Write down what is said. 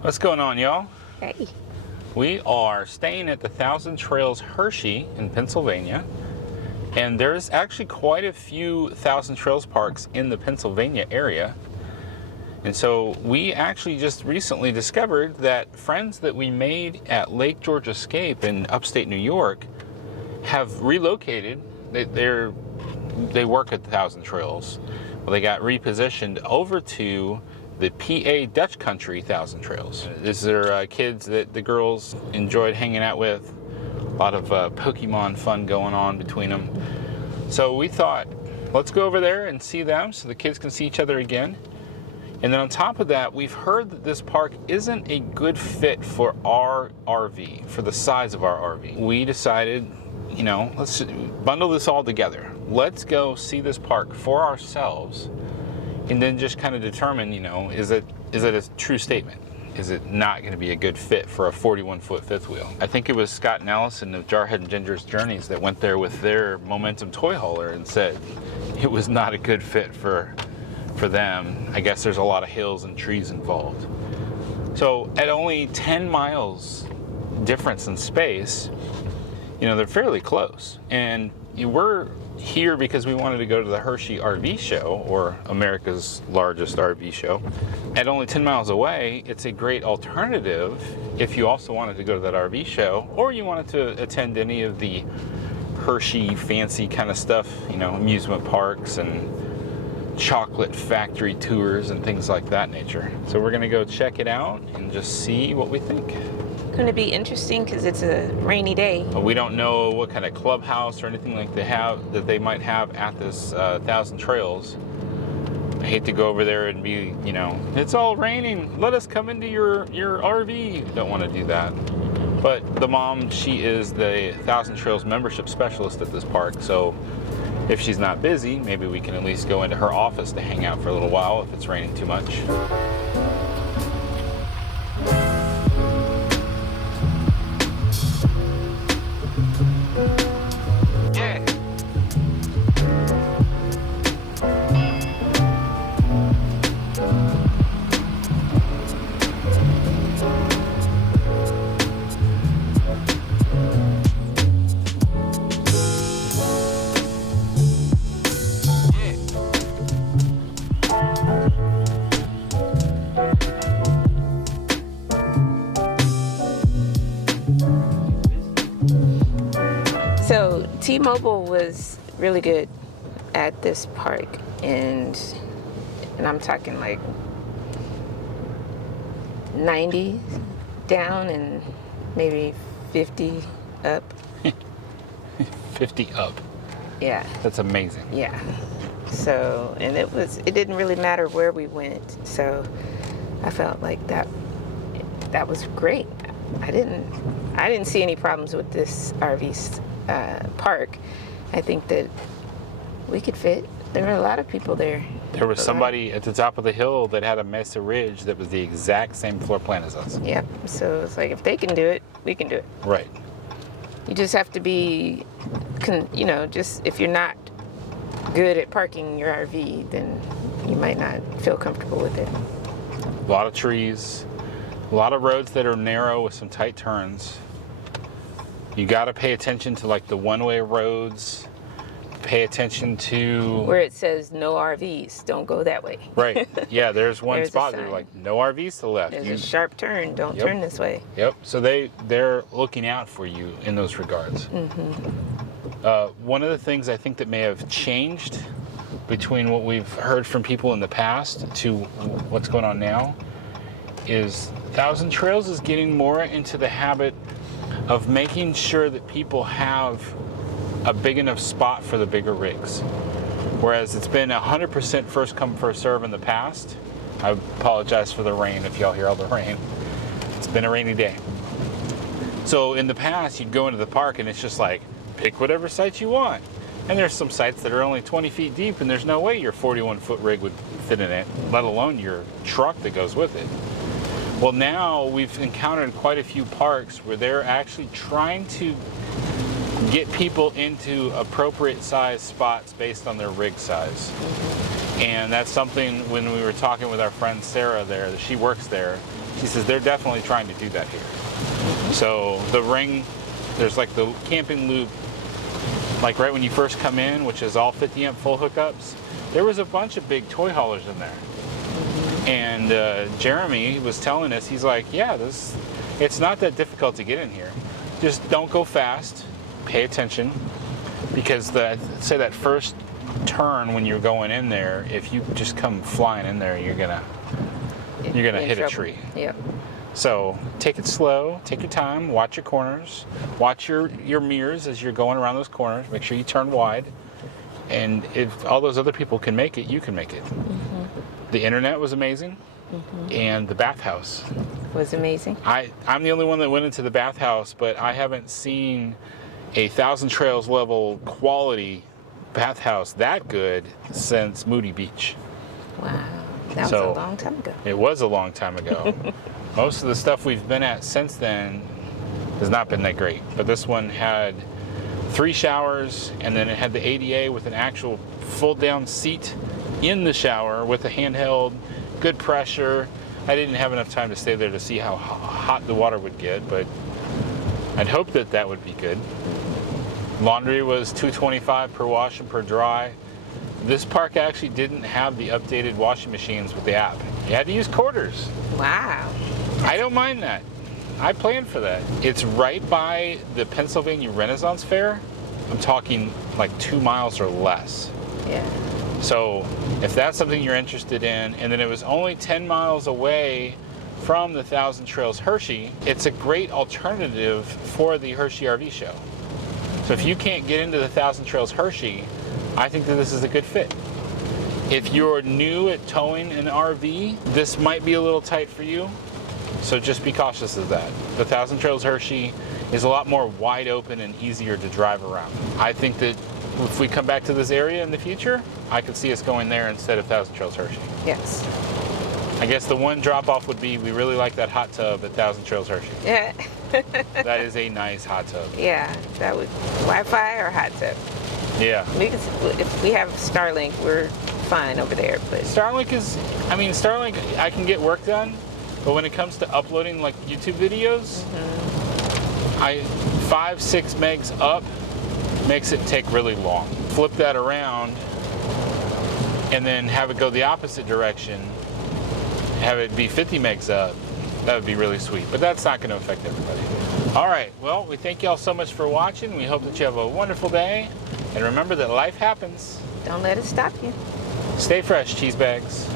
What's going on, y'all? Hey. We are staying at the Thousand Trails Hershey in Pennsylvania, and there's actually quite a few Thousand Trails parks in the Pennsylvania area. And so we actually just recently discovered that friends that we made at Lake George Escape in upstate New York have relocated. They work at the Thousand Trails. Well, they got repositioned over to the PA Dutch Country Thousand Trails. These are kids that the girls enjoyed hanging out with. A lot of Pokemon fun going on between them. So we thought, let's go over there and see them so the kids can see each other again. And then on top of that, we've heard that this park isn't a good fit for our RV, for the size of our RV. We decided, let's bundle this all together. Let's go see this park for ourselves and then just kind of determine, is it a true statement? Is it not going to be a good fit for a 41-foot fifth wheel? I think it was Scott and Allison of Jarhead and Ginger's Journeys that went there with their Momentum toy hauler and said it was not a good fit for them. I guess there's a lot of hills and trees involved. So at only 10 miles difference in space, they're fairly close. And we're here because we wanted to go to the Hershey RV show, or America's largest RV show. At only 10 miles away, it's a great alternative if you also wanted to go to that RV show, or you wanted to attend any of the Hershey fancy kind of stuff, amusement parks and chocolate factory tours and things like that nature. So we're gonna go check it out and just see what we think. Going to be interesting because it's a rainy day. We don't know what kind of clubhouse or anything like they might have at this Thousand Trails. I hate to go over there and be, it's all raining, let us come into your RV. Don't want to do that. But the mom, she is the Thousand Trails membership specialist at this park, so if she's not busy, maybe we can at least go into her office to hang out for a little while if it's raining too much. So T-Mobile was really good at this park, and I'm talking like 90 down and maybe 50 up. 50 up. Yeah. That's amazing. Yeah. So, and it didn't really matter where we went. So I felt like that was great. I didn't see any problems with this RV park. I think that we could fit. There were a lot of people there. There was somebody at the top of the hill that had a Mesa Ridge that was the exact same floor plan as us. Yep. So it's like, if they can do it, we can do it. Right. You just have to be, just if you're not good at parking your RV, then you might not feel comfortable with it. A lot of trees, a lot of roads that are narrow with some tight turns. You got to pay attention to like the one-way roads. Pay attention to where it says no RVs. Don't go that way. Right. Yeah. There's one There's spot they're like no RVs to the left. There's a sharp turn. Don't turn this way. Yep. So they're looking out for you in those regards. Mm-hmm. One of the things I think that may have changed between what we've heard from people in the past to what's going on now is Thousand Trails is getting more into the habit of making sure that people have a big enough spot for the bigger rigs. Whereas it's been 100% first come, first serve in the past. I apologize for the rain if y'all hear all the rain. It's been a rainy day. So in the past, you'd go into the park and it's just like, pick whatever site you want. And there's some sites that are only 20 feet deep and there's no way your 41-foot rig would fit in it, let alone your truck that goes with it. Well, now we've encountered quite a few parks where they're actually trying to get people into appropriate size spots based on their rig size. And that's something when we were talking with our friend Sarah there, she works there, She says they're definitely trying to do that here. So the ring, there's like the camping loop, like right when you first come in, which is all 50 amp full hookups. There was a bunch of big toy haulers in there. And Jeremy was telling us, he's like, yeah, it's not that difficult to get in here. Just don't go fast, pay attention, because say that first turn when you're going in there, if you just come flying in there, you're gonna hit a tree. Yep. So take it slow, take your time, watch your corners, watch your mirrors as you're going around those corners. Make sure you turn wide. And if all those other people can make it, you can make it. The internet was amazing, and the bathhouse was amazing. I'm the only one that went into the bathhouse, but I haven't seen a Thousand Trails level quality bathhouse that good since Moody Beach. Wow, that was a long time ago. It was a long time ago. Most of the stuff we've been at since then has not been that great, but this one had 3 showers, and then it had the ADA with an actual fold-down seat in the shower with a handheld, good pressure. I didn't have enough time to stay there to see how hot the water would get, but I'd hope that would be good. Laundry was $2.25 per wash and per dry. This park actually didn't have the updated washing machines with the app. You had to use quarters. Wow. I don't mind that. I planned for that. It's right by the Pennsylvania Renaissance Fair. I'm talking like 2 miles or less. Yeah. So if that's something you're interested in, and then it was only 10 miles away from the Thousand Trails Hershey, it's a great alternative for the Hershey RV show. So if you can't get into the Thousand Trails Hershey, I think that this is a good fit. If you're new at towing an RV, this might be a little tight for you. So just be cautious of that. The Thousand Trails Hershey is a lot more wide open and easier to drive around. I think that if we come back to this area in the future, I could see us going there instead of Thousand Trails Hershey. Yes. I guess the one drop-off would be we really like that hot tub at Thousand Trails Hershey. Yeah. That is a nice hot tub. Yeah, that would Wi-Fi or hot tub. Yeah. If we have Starlink, we're fine over there. But Starlink, I can get work done, but when it comes to uploading like YouTube videos, 5-6 megs up makes it take really long. Flip that around and then have it go the opposite direction, have it be 50 megs up. That would be really sweet, but that's not going to affect everybody. All right, well, we thank you all so much for watching. We hope that you have a wonderful day, and remember that life happens. don't let it stop you. Stay fresh, cheese bags.